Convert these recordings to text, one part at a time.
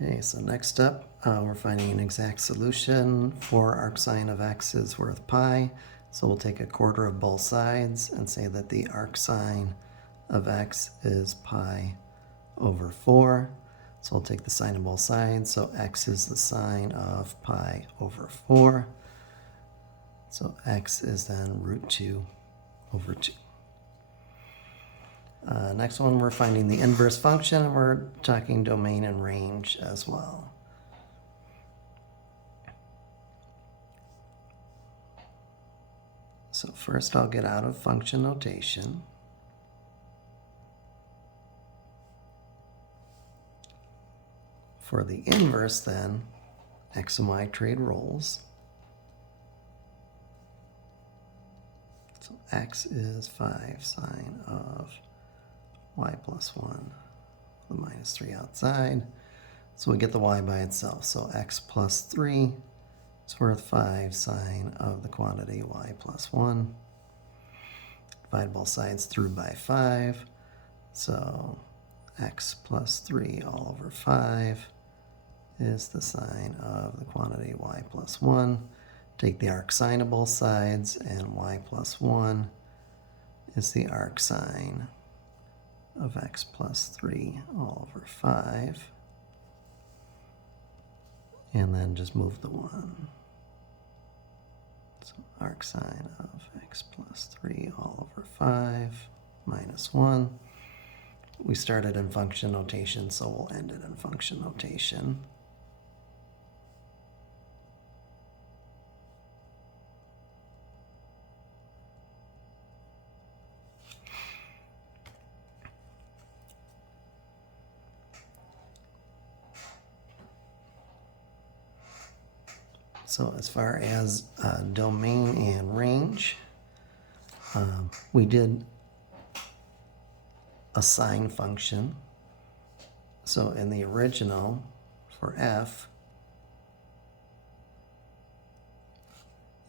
Okay, so next up, we're finding an exact solution for arcsine of x is worth pi. So we'll take a quarter of both sides and say that the arcsine of x is pi over 4. So we'll take the sine of both sides. So x is the sine of pi over 4. So x is then root 2 over 2. Next one, we're finding the inverse function, and we're talking domain and range as well. So first I'll get out of function notation. For the inverse then, x and y trade roles. So x is 5 sine of y plus 1, the minus 3 outside. So we get the y by itself. So x plus 3 is worth 5 sine of the quantity y plus 1. Divide both sides through by 5. So x plus 3 all over 5 is the sine of the quantity y plus 1. Take the arcsine of both sides, and y plus 1 is the arcsine of x plus 3 all over 5. And then just move the 1. So arcsine of x plus 3 all over 5 minus 1. We started in function notation, so we'll end it in function notation. So as far as domain and range, we did a sine function. So in the original, for f,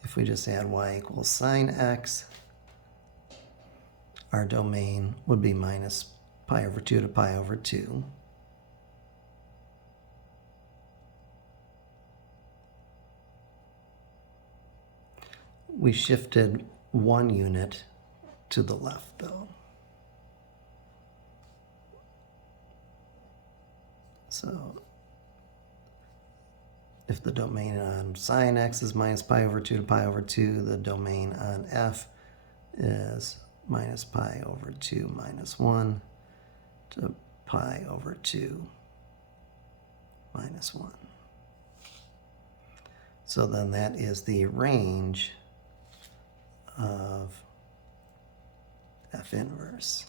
if we just add y equals sine x, our domain would be minus pi over 2 to pi over 2. We shifted 1 unit to the left, though. So if the domain on sine x is minus pi over 2 to pi over 2, the domain on f is minus pi over 2 minus 1 to pi over 2 minus 1. So then that is the range of f inverse.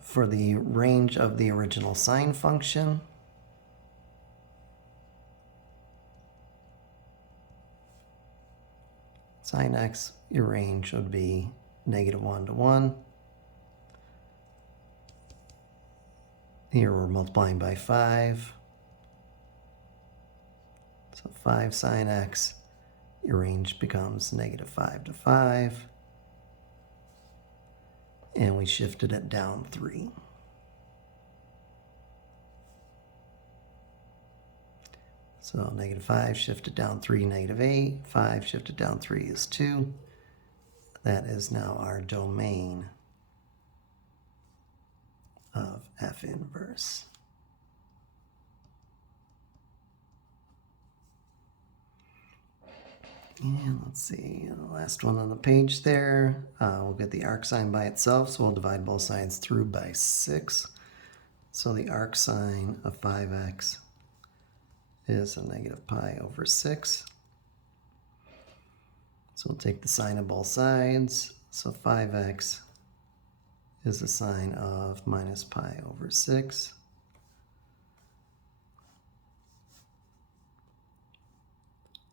For the range of the original sine function, sine x, your range would be -1 to 1. Here we're multiplying by 5. So 5 sine x, your range becomes -5 to 5. And we shifted it down 3. So -5 shifted down 3, -8. 5 shifted down 3 is 2. That is now our domain of f inverse. And let's see, the last one on the page there, we'll get the arcsine by itself, so we'll divide both sides through by 6. So the arcsine of 5x is a negative pi over 6. So we'll take the sine of both sides, so 5x is the sine of minus pi over 6.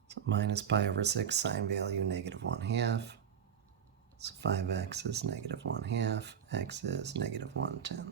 So minus pi over 6, sine value -1/2. So 5x is -1/2, x is -1/10.